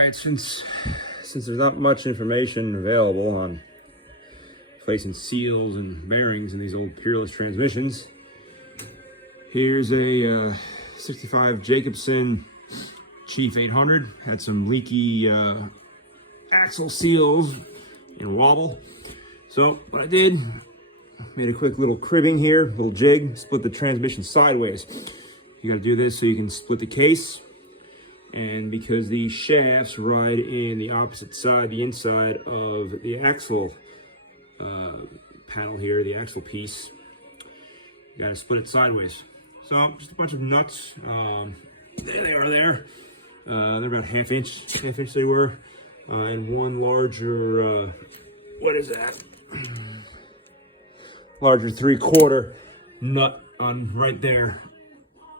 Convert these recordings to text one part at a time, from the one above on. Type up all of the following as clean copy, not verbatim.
right, since there's not much information available on placing seals and bearings in these old Peerless transmissions, here's a 65 Jacobsen Chief 800. Had some leaky axle seals and wobble. So what I did, made a quick little cribbing here, little jig, split the transmission sideways. You got to do this so you can split the case. And because these shafts ride in the opposite side, the inside of the axle panel here, the axle piece, you got to split it sideways. So just a bunch of nuts. There they are there. They're about half inch they were. And one larger, what is that? Larger 3/4 nut on right there,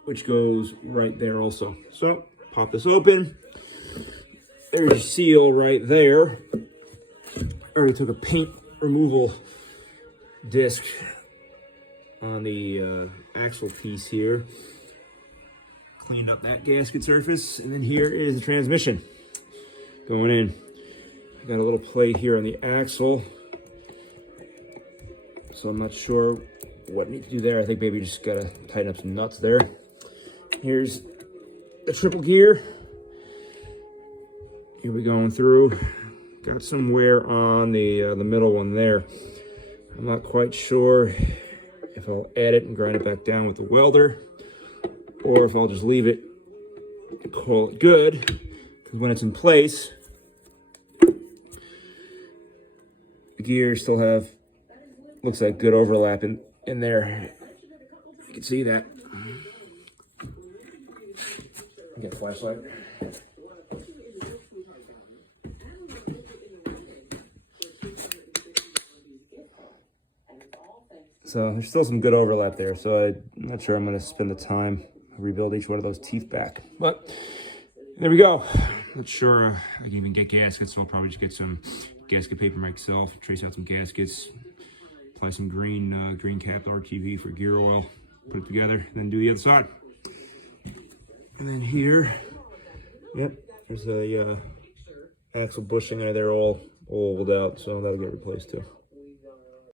which goes right there also. So pop this open. There's a seal right there. I already took a paint removal disc on the axle piece here. Cleaned up that gasket surface, and then here is the transmission going in. Got a little plate here on the axle, so I'm not sure what I need to do there. I think maybe just gotta tighten up some nuts there. Here's the triple gear. Here we going through. Got some wear on the middle one there. I'm not quite sure if I'll add it and grind it back down with the welder, or if I'll just leave it and call it good. Because when it's in place, the gears still have, looks like good overlap in there. You can see that. Get a flashlight. So there's still some good overlap there, so I'm not sure I'm going to spend the time to rebuild each one of those teeth back. But there we go. Not sure I can even get gaskets, so I'll probably just get some gasket paper myself, trace out some gaskets, apply some green capped RTV for gear oil, put it together, then do the other side. And then here, yep, there's a axle bushing there. They're all ovaled out, so that'll get replaced too.